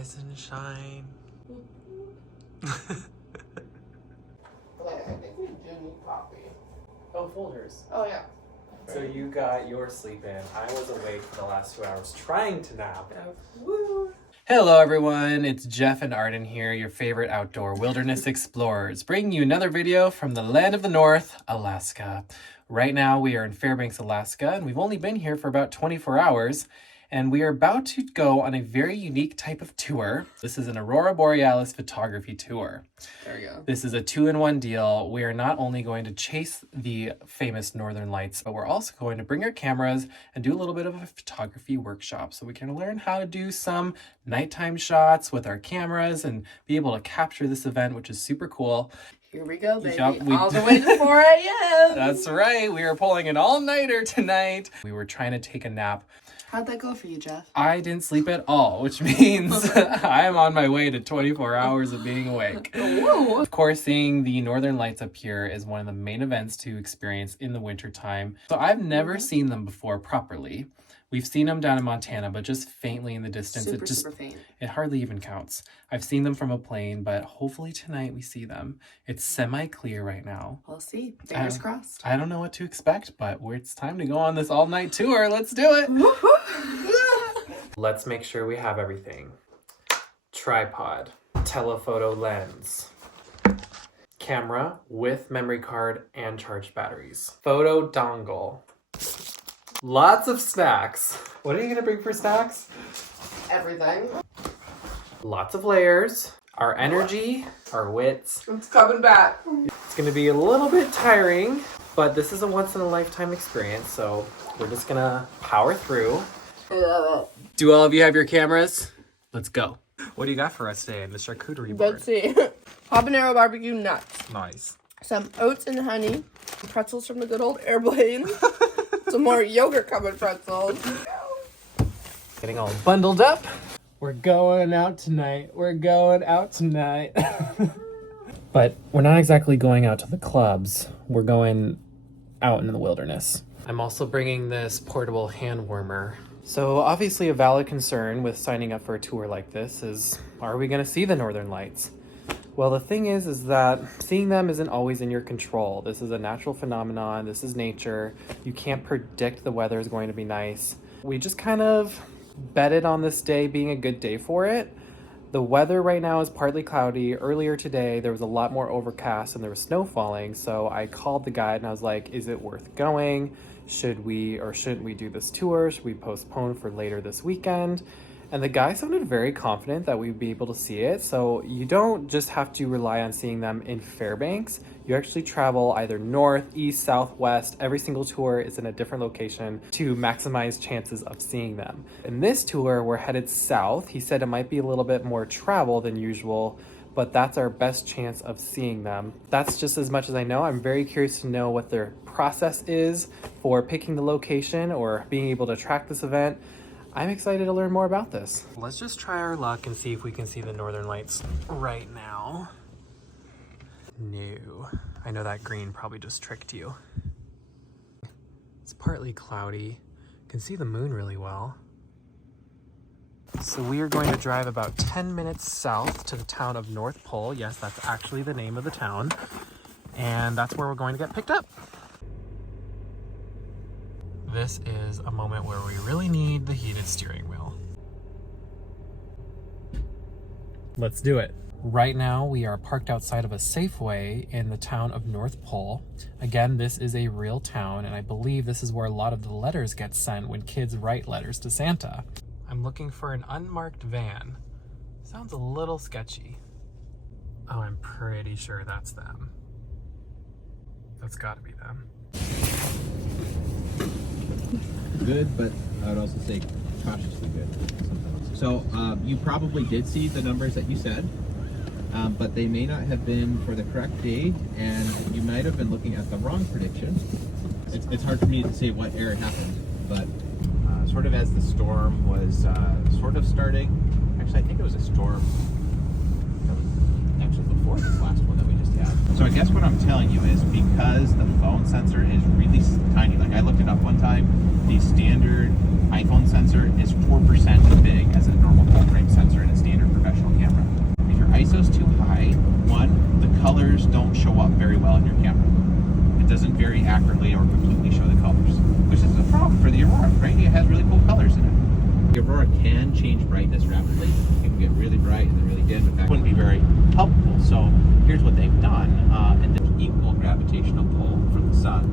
Rise and shine. I think we do need coffee. Oh, folders. Oh, yeah. So you got your sleep in. I was awake for the last 2 hours trying to nap. Woo! Hello everyone, it's Jeff and Arden here, your favorite outdoor wilderness explorers, bringing you another video from the land of the north, Alaska. Right now we are in Fairbanks, Alaska, and we've only been here for about 24 hours, and we are about to go on a very unique type of tour. This is an Aurora Borealis photography tour. There we go. This is a 2-in-1 deal. We are not only going to chase the famous northern lights, but we're also going to bring our cameras and do a little bit of a photography workshop so we can learn how to do some nighttime shots with our cameras and be able to capture this event, which is super cool. Here we go, baby. Yep, all the way to 4 a.m. That's right. We are pulling an all-nighter tonight. We were trying to take a nap. How'd that go for you, Jeff? I didn't sleep at all, which means I'm on my way to 24 hours of being awake. Whoa. Of course, seeing the northern lights up here is one of the main events to experience in the wintertime. So I've never seen them before properly. We've seen them down in Montana, but just faintly in the distance. Super faint. It hardly even counts. I've seen them from a plane, but hopefully tonight we see them. It's semi-clear right now. We'll see. Fingers crossed. I don't know what to expect, but it's time to go on this all-night tour. Let's do it. Let's make sure we have everything. Tripod, telephoto lens, camera with memory card and charged batteries, photo dongle, lots of snacks. What are you gonna bring for snacks? Everything. Lots of layers, our energy, our wits. It's coming back. It's gonna be a little bit tiring, but this is a once-in-a-lifetime experience, so we're just gonna power through. I love Do all of you have your cameras? Let's go. What do you got for us today in the charcuterie it. board? Let's see. Habanero barbecue nuts. Nice. Some oats and honey. Pretzels from the good old airplane. Some more yogurt-covered pretzels. Getting all bundled up. We're going out tonight. We're going out tonight. But we're not exactly going out to the clubs. We're going out in the wilderness. I'm also bringing this portable hand warmer. So obviously a valid concern with signing up for a tour like this is, are we going to see the northern lights? Well, the thing is that seeing them isn't always in your control. This is a natural phenomenon. This is nature. You can't predict the weather is going to be nice. We just kind of betted on this day being a good day for it. The weather right now is partly cloudy. Earlier today, there was a lot more overcast and there was snow falling. So I called the guide and I was like, is it worth going? Should we or shouldn't we do this tour? Should we postpone for later this weekend? And the guy sounded very confident that we'd be able to see it. So you don't just have to rely on seeing them in Fairbanks. You actually travel either north, east, south, west. Every single tour is in a different location to maximize chances of seeing them. In this tour, we're headed south. He said it might be a little bit more travel than usual, but that's our best chance of seeing them. That's just as much as I know. I'm very curious to know what their process is for picking the location or being able to track this event. I'm excited to learn more about this. Let's just try our luck and see if we can see the northern lights right now. No, I know that green probably just tricked you. It's partly cloudy. You can see the moon really well. So we are going to drive about 10 minutes south to the town of North Pole. Yes, that's actually the name of the town. And that's where we're going to get picked up. This is a moment where we really need the heated steering wheel. Let's do it. Right now, we are parked outside of a Safeway in the town of North Pole. Again, this is a real town, and I believe this is where a lot of the letters get sent when kids write letters to Santa. I'm looking for an unmarked van. Sounds a little sketchy. Oh, I'm pretty sure that's them. That's gotta be them. Good, but I would also say cautiously good sometimes. So you probably did see the numbers that you said, but they may not have been for the correct day, and you might have been looking at the wrong prediction. It's hard for me to say what error happened, but sort of as the storm was sort of starting, actually I think it was a storm that was actually before this last one that we just had. So I guess what I'm telling you is because the phone sensor is really tiny, like I looked it up one time, the standard iPhone sensor is 4% as big as a normal full frame sensor in a standard ISO's too high, one, the colors don't show up very well in your camera. It doesn't very accurately or completely show the colors, which is a problem for the Aurora, right? It has really cool colors in it. The Aurora can change brightness rapidly. It can get really bright and then really dim, but that wouldn't be very helpful. So here's what they've done, and the equal gravitational pull from the sun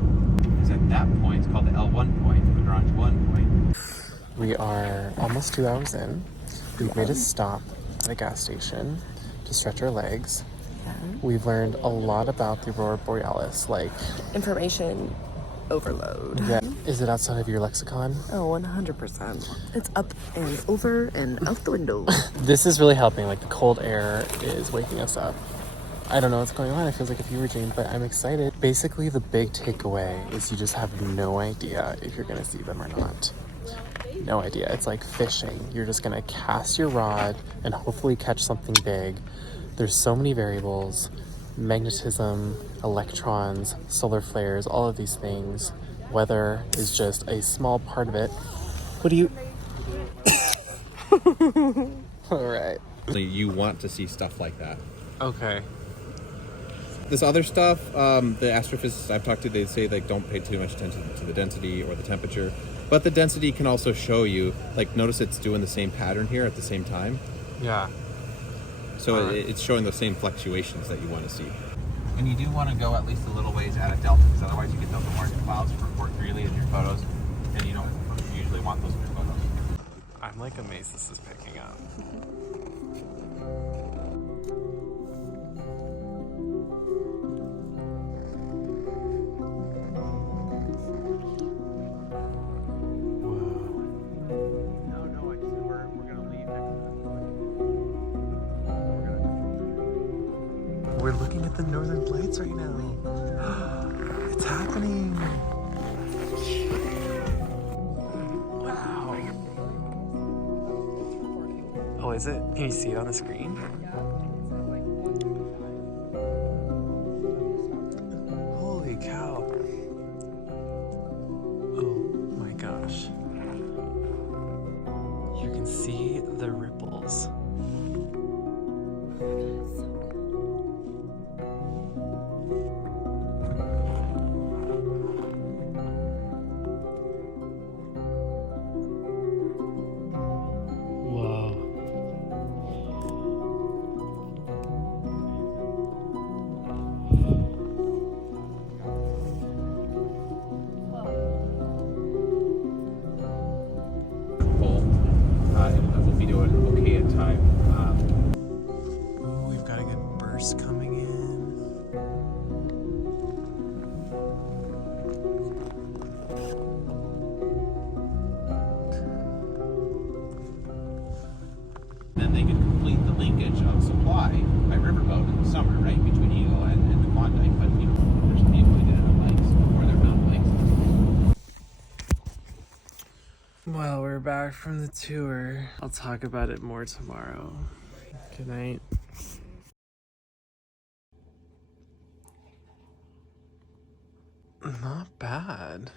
is at that point, it's called the L1 point, the Lagrange 1 point. We are almost 2 hours in. We've made a stop at a gas station to stretch our legs. We've learned a lot about the Aurora Borealis, like Information overload. yeah. Is it outside of your lexicon? Oh, 100%. It's up and over and out the window. This is really helping. Like the cold air is waking us up. I don't know what's going on. It feels like a fever dream, but I'm excited. Basically, the big takeaway is you just have no idea if you're gonna see them or not. No idea. It's like fishing. You're just gonna cast your rod and hopefully catch something big. There's so many variables: magnetism, electrons, solar flares, all of these things. Weather is just a small part of it. What do you... All right. You want to see stuff like that. Okay. This other stuff, the astrophysicists I've talked to, they say like don't pay too much attention to the density or the temperature. But the density can also show you, like notice it's doing the same pattern here at the same time. Yeah. So it's showing the same fluctuations that you want to see. And you do want to go at least a little ways out of delta, because otherwise you get those large clouds for report freely in your photos, and you don't usually want those in your photos. I'm like amazed this is picking up. We're looking at the northern lights right now. It's happening. Wow. Oh, is it? Can you see it on the screen? Holy cow. Oh my gosh. You can see the ripples. We've got a good burst coming in. Then they could complete the linkage of supply by riverboat in the summer, right, between Eagle and the Klondike. But, you know, there's people who did it on lakes before they're mountain lakes. Well, we're back from the tour. I'll talk about it more tomorrow. Good night. Not bad.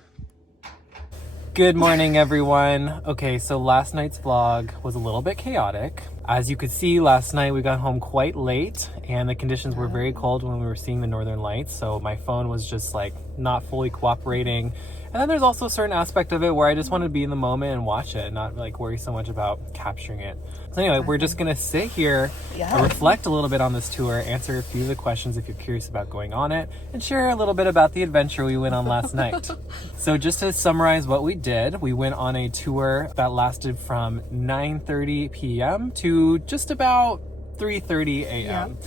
Good morning, everyone. Okay, so last night's vlog was a little bit chaotic. As you could see, last night we got home quite late and the conditions were very cold when we were seeing the northern lights, so my phone was just like not fully cooperating. And then there's also a certain aspect of it where I just want to be in the moment and watch it, not like worry so much about capturing it. So anyway, we're just gonna sit here and reflect a little bit on this tour, answer a few of the questions if you're curious about going on it, and share a little bit about the adventure we went on last night. So just to summarize what we did, we went on a tour that lasted from 9:30 p.m. to just about 3:30 a.m.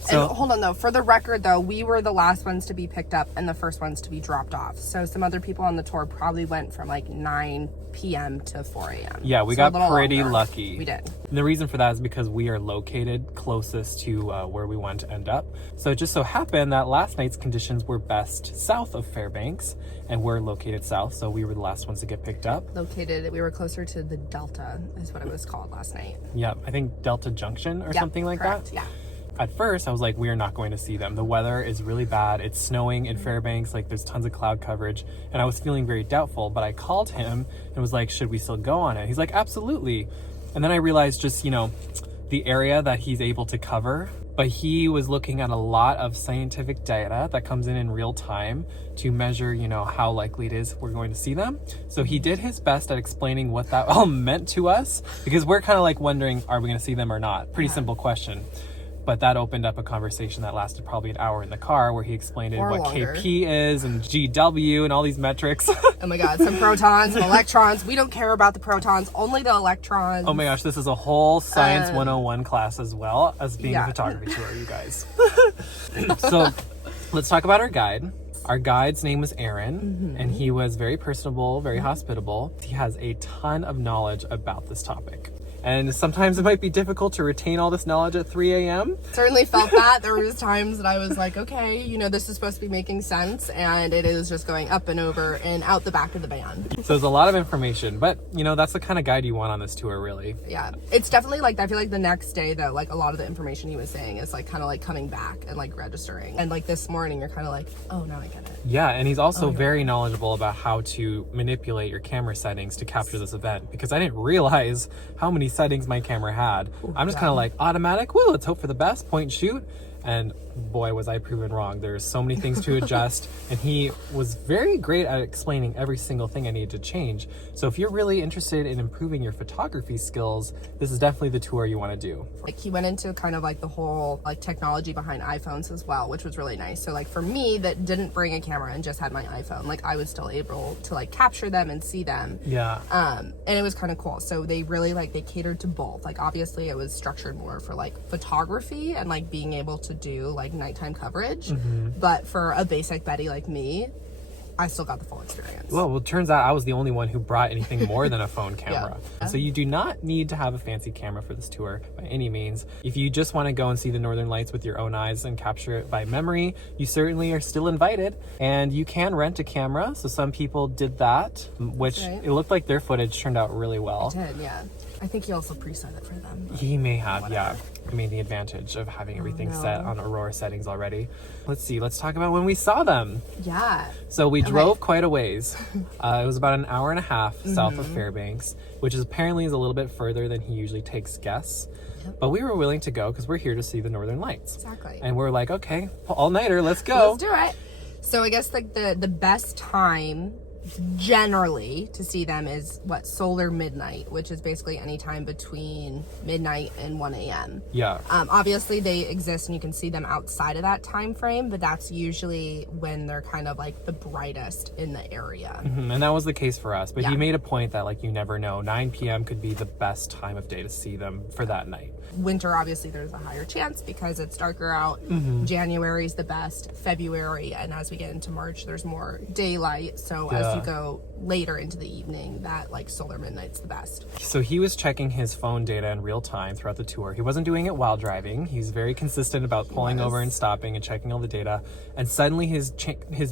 So, and hold on though, for the record though, we were the last ones to be picked up and the first ones to be dropped off. So some other people on the tour probably went from like 9 p.m. to 4 a.m. Yeah, we got pretty lucky. We did. And the reason for that is because we are located closest to where we want to end up. So it just so happened that last night's conditions were best south of Fairbanks, and we're located south, so we were the last ones to get picked up. We were closer to the Delta, is what it was called last night. Yeah, I think Delta Junction or something like correct. that. Yeah. At first, I was like, we are not going to see them. The weather is really bad. It's snowing in Fairbanks. Like, there's tons of cloud coverage. And I was feeling very doubtful, but I called him and was like, should we still go on it? He's like, absolutely. And then I realized just, the area that he's able to cover, but he was looking at a lot of scientific data that comes in real time to measure, you know, how likely it is we're going to see them. So he did his best at explaining what that all meant to us, because we're kind of like wondering, are we going to see them or not? Pretty simple question. But that opened up a conversation that lasted probably an hour in the car, where he explained Or what longer. KP is and GW and all these metrics. Oh my god, some protons, some electrons. We don't care about the protons, only the electrons. Oh my gosh, this is a whole Science 101 class as well as being a photography tour, you guys. So let's talk about our guide. Our guide's name was Aaron, and he was very personable, very hospitable. He has a ton of knowledge about this topic. And sometimes it might be difficult to retain all this knowledge at 3 a.m. Certainly felt that. There was times that I was like, okay, you know, this is supposed to be making sense, and it is just going up and over and out the back of the van. So there's a lot of information, but you know, that's the kind of guide you want on this tour, really. Yeah, it's definitely like, I feel like the next day though, like a lot of the information he was saying is like kind of like coming back and like registering. And like this morning, you're kind of like, oh, now I get it. Yeah, and he's also very knowledgeable about how to manipulate your camera settings to capture this event, because I didn't realize how many settings my camera had. I'm just kind of like, automatic, woo, let's hope for the best, point and shoot. And boy, was I proven wrong. There's so many things to adjust, and he was very great at explaining every single thing I needed to change. So if you're really interested in improving your photography skills, this is definitely the tour you want to do. Like he went into kind of like the whole like technology behind iPhones as well, which was really nice. So like for me that didn't bring a camera and just had my iPhone, like I was still able to like capture them and see them. Yeah. And it was kind of cool. So they really like, they catered to both. Like obviously it was structured more for like photography and like being able to do like nighttime coverage. But for a basic Betty like me, I still got the full experience. Well, it turns out I was the only one who brought anything more than a phone camera. Yeah. So you do not need to have a fancy camera for this tour by any means. If you just want to go and see the Northern Lights with your own eyes and capture it by memory, you certainly are still invited. And you can rent a camera. So some people did that, which right. it looked like their footage turned out really well. I did, yeah. I think he also preset it for them. He may have, yeah. I mean, the advantage of having everything set on Aurora settings already. Let's see, let's talk about when we saw them. Yeah. So we drove quite a ways. It was about an hour and a half south of Fairbanks, which is apparently is a little bit further than he usually takes guests. But we were willing to go because we're here to see the Northern Lights. Exactly. And we're like, okay, all-nighter, let's go. Let's do it. So I guess like the best time generally to see them is what, solar midnight, which is basically any time between midnight and 1 a.m. Yeah. Obviously they exist and you can see them outside of that time frame, but that's usually when they're kind of like the brightest in the area. And that was the case for us. But Yeah. he made a point that like you never know. 9 p.m. could be the best time of day to see them for that night. Winter, obviously there's a higher chance because it's darker out. January is the best, February, and as we get into March there's more daylight, so as you go later into the evening, that like solar midnight's the best. So he was checking his phone data in real time throughout the tour. He wasn't doing it while driving. He's very consistent about pulling over and stopping and checking all the data. And suddenly his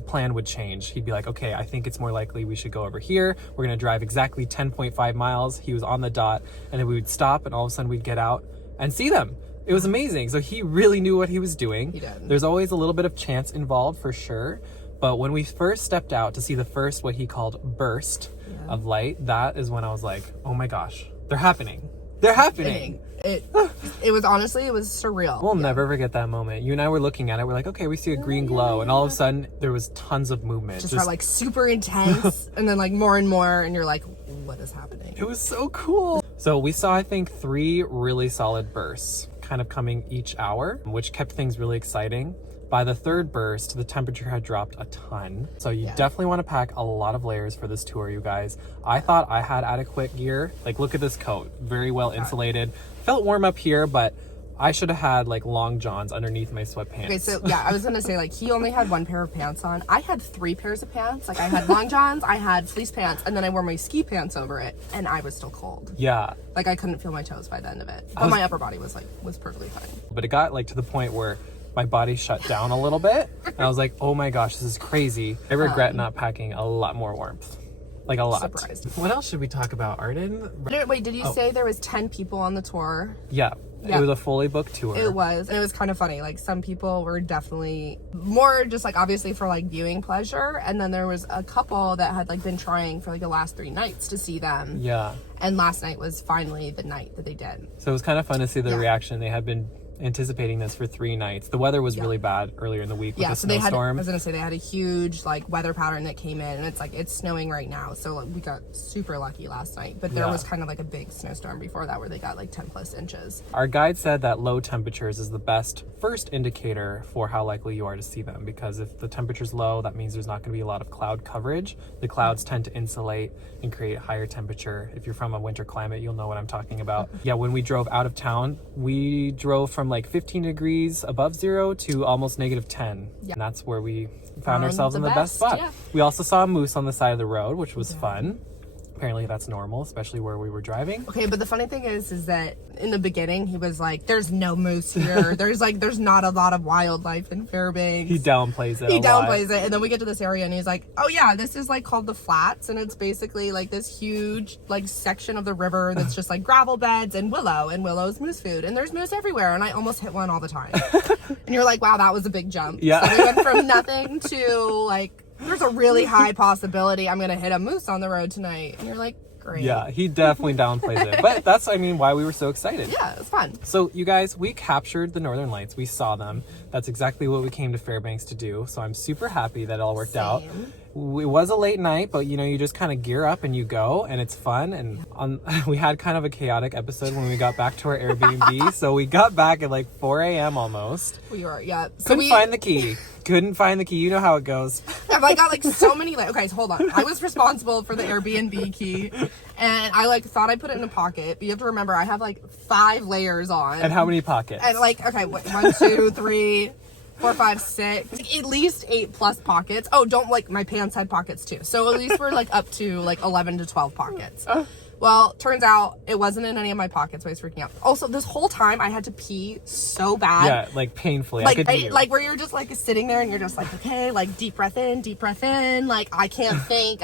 plan would change. He'd be like, okay, I think it's more likely we should go over here. We're going to drive exactly 10.5 miles. He was on the dot, and then we would stop, and all of a sudden we'd get out and see them. It was amazing. So he really knew what he was doing. He did. There's always a little bit of chance involved for sure. But when we first stepped out to see the first, what he called burst of light, that is when I was like, oh my gosh, they're happening. They're happening. It was honestly, it was surreal. We'll never forget that moment. You and I were looking at it. We're like, okay, we see a green glow. And all of a sudden, there was tons of movement. Just felt like super intense and then like more and more. And you're like, what is happening? It was so cool. So we saw, I think, 3 really solid bursts kind of coming each hour, which kept things really exciting. By the 3rd burst, the temperature had dropped a ton. So you definitely want to pack a lot of layers for this tour, you guys. I thought I had adequate gear. Like, look at this coat. Very well insulated. Felt warm up here, but I should have had like long johns underneath my sweatpants. Okay, so yeah, I was gonna say like he only had 1 pair of pants on. I had 3 pairs of pants. Like I had long johns, I had fleece pants, and then I wore my ski pants over it, and I was still cold. Yeah. Like I couldn't feel my toes by the end of it. But my upper body was perfectly fine. But it got like to the point where my body shut down a little bit. And I was like, oh my gosh, this is crazy. I regret not packing a lot more warmth. Like a lot. Surprised. What else should we talk about, Arden? Wait, did you say there was 10 people on the tour? Yeah. It was a fully booked tour. It was. And it was kind of funny. Like, some people were definitely more just, like, obviously for, like, viewing pleasure. And then there was a couple that had, like, been trying for, like, the last 3 nights to see them. Yeah. And last night was finally the night that they did. So it was kind of fun to see the reaction. They had been anticipating this for 3 nights. The weather was really bad earlier in the week with the so they had, snowstorm. I was gonna say, they had a huge like weather pattern that came in, and it's snowing right now, so like, we got super lucky last night, but there was kind of like a big snowstorm before that where they got like 10 plus inches. Our guide said that low temperatures is the best first indicator for how likely you are to see them, because if the temperature's low, that means there's not going to be a lot of cloud coverage. The clouds tend to insulate and create higher temperature. If you're from a winter climate, you'll know what I'm talking about. Yeah, when we drove out of town, we drove from like 15 degrees above zero to almost -10. And that's where we found ourselves in the best spot. Yeah. We also saw a moose on the side of the road, which was fun. Apparently that's normal, especially where we were driving. Okay, but the funny thing is that in the beginning he was like, "There's no moose here. there's not a lot of wildlife in Fairbanks." He downplays it. He downplays it, and then we get to this area, and he's like, "Oh yeah, this is like called the Flats, and it's basically like this huge like section of the river that's just like gravel beds and willow's moose food, and there's moose everywhere." And I almost hit one all the time. And you're like, "Wow, that was a big jump." Yeah. So we went from nothing to like, there's a really high possibility I'm gonna hit a moose on the road tonight, and you're like, great. Yeah, he definitely downplays it. But that's, I mean, why we were so excited. Yeah, it's fun. So you guys, we captured the Northern Lights. We saw them. That's exactly what we came to Fairbanks to do. So I'm super happy that it all worked out. It was a late night, but you know, you just kind of gear up and you go, and it's fun. And we had kind of a chaotic episode when we got back to our Airbnb. So we got back at like 4 a.m. almost. We were, yeah. So Couldn't find the key. Couldn't find the key. You know how it goes. I got like so many, like, okay, so hold on. I was responsible for the Airbnb key, and I like thought I put it in a pocket, but you have to remember I have like 5 layers on. And how many pockets? And like, okay, 1, 2, 3, 4, 5, 6, like, at least 8 plus pockets. Oh, don't, like, my pants had pockets too. So at least we're like up to like 11 to 12 pockets. Well, turns out it wasn't in any of my pockets, so I was freaking out. Also, this whole time I had to pee so bad. Yeah, like painfully. Like, I could hear. like where you're just like sitting there and you're just like, okay, like deep breath in. Like, I can't think.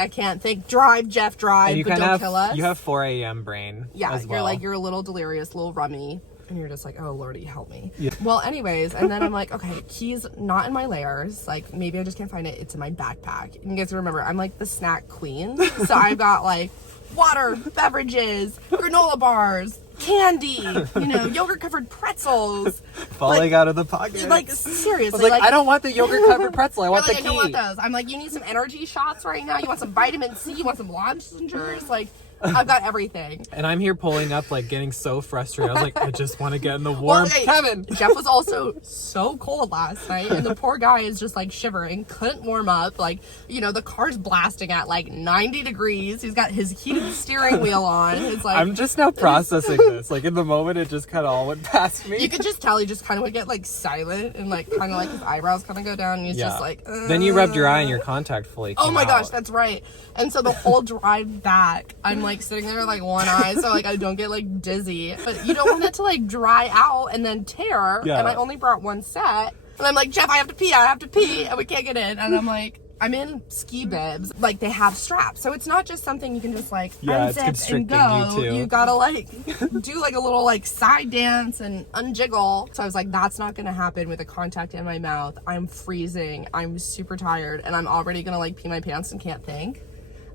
Drive, Jeff, drive, And you but kind don't of kill us. You have 4 a.m. brain. Yeah, as well. you're a little delirious, a little rummy. And you're just like, oh lordy, help me. Yeah. Well, anyways, and then I'm like, okay, keys not in my layers. Like, maybe I just can't find it. It's in my backpack. And you guys remember, I'm like the snack queen. So I've got like water, beverages, granola bars, candy, you know, yogurt covered pretzels. Falling out of the pocket. Like, seriously. I was like, I don't want the yogurt covered pretzel. I want the I key. don't want those. I'm like, you need some energy shots right now. You want some vitamin C. You want some lozenges. Like, I've got everything. And I'm here pulling up, like getting so frustrated. I was like, I just want to get in the warm cabin. Jeff was also so cold last night, and the poor guy is just like shivering, couldn't warm up. Like, you know, the car's blasting at like 90 degrees. He's got his heated steering wheel on. It's like, I'm just now processing this. Like in the moment, it just kind of all went past me. you could just tell he just kind of would get like silent, and like kind of like his eyebrows kind of go down, and he's just like, Then you rubbed your eye and your contact fully came oh my out. gosh, that's right. And so the whole drive back, I'm like sitting there with like one eye, so like I don't get like dizzy. But you don't want it to like dry out and then tear. Yeah. And I only brought one set. And I'm like, Jeff, I have to pee, and we can't get in. And I'm like, I'm in ski bibs. Like, they have straps, so it's not just something you can just like it's unzip and constricting go. you too. You gotta like do like a little like side dance and unjiggle. So I was like, that's not gonna happen with a contact in my mouth. I'm freezing. I'm super tired, and I'm already gonna like pee my pants and can't think.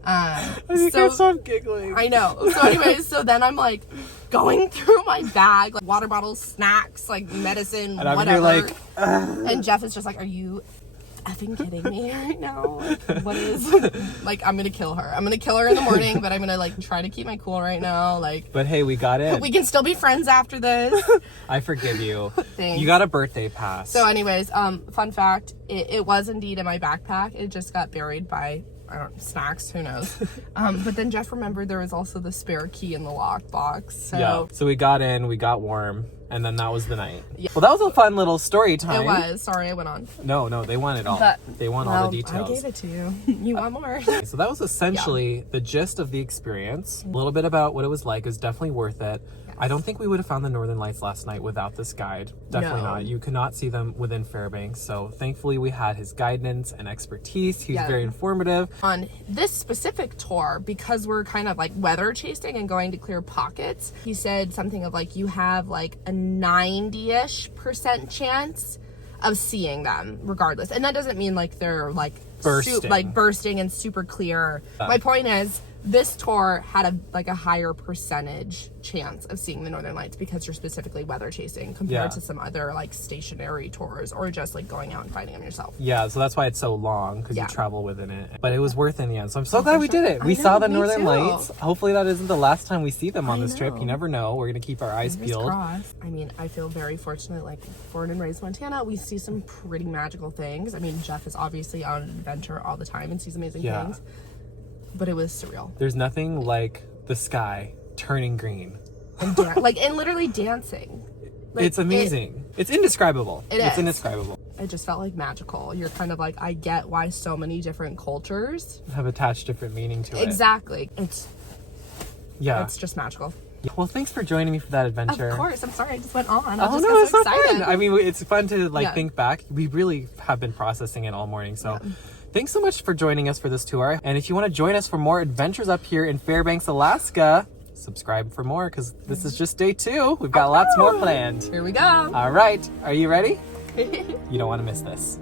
I can't stop giggling. I know. So anyways, so then I'm like going through my bag, like water bottles, snacks, like medicine, And I'm whatever. here like, and Jeff is just like, are you effing kidding me right now? Like, what is, like, I'm gonna kill her. I'm gonna kill her in the morning, but I'm gonna like try to keep my cool right now. Like, but hey, we got in. we can still be friends after this. I forgive you. Thanks. You got a birthday pass. So anyways, fun fact, it was indeed in my backpack. It just got buried by, I don't know, snacks, who knows. But then Jeff remembered there was also the spare key in the lockbox. So yeah. So we got in, we got warm, and then that was the night. Yeah. Well, that was a fun little story time. it was. Sorry, I went on. No, they want it all. But, they want well, all the details. I gave it to you. You want more? So that was essentially the gist of the experience. A little bit about what it was like. It was definitely worth it. I don't think we would have found the Northern Lights last night without this guide. Definitely No. not. You could not see them within Fairbanks. So thankfully we had his guidance and expertise. He was Yeah. very informative. On this specific tour, because we're kind of like weather chasing and going to clear pockets, he said something of like, you have like a 90-ish% chance of seeing them regardless. And that doesn't mean like they're like Bursting. bursting and super clear. My point is, this tour had a higher percentage chance of seeing the Northern Lights because you're specifically weather chasing compared Yeah. to some other like stationary tours or just like going out and finding them yourself. Yeah, so that's why it's so long, because Yeah. you travel within it. But it was worth it in the end. So I'm so glad we sure. did it. We I saw know, the me Northern too. Lights. Hopefully that isn't the last time we see them on I this trip. know. You never know. We're going to keep our eyes Fingers peeled. crossed. I mean, I feel very fortunate, like born and raised Montana, we see some pretty magical things. I mean, Jeff is obviously on an adventure all the time and sees amazing Yeah. things, but it was surreal. There's nothing like the sky turning green. And and literally dancing. Like, It's amazing. It's indescribable. It It's is. indescribable. It just felt like magical. You're kind of like, I get why so many different cultures. Have attached different meaning to it. Exactly. It's Yeah. just magical. Well, thanks for joining me for that adventure. Of course. I'm sorry. I just went on. Oh I just no, got it's so excited. fun. I mean, it's fun to Yeah. think back. We really have been processing it all morning. So thanks so much for joining us for this tour. And if you want to join us for more adventures up here in Fairbanks, Alaska, subscribe for more, because this is just day 2. We've got lots more planned. Here we go. All right. Are you ready? You don't want to miss this.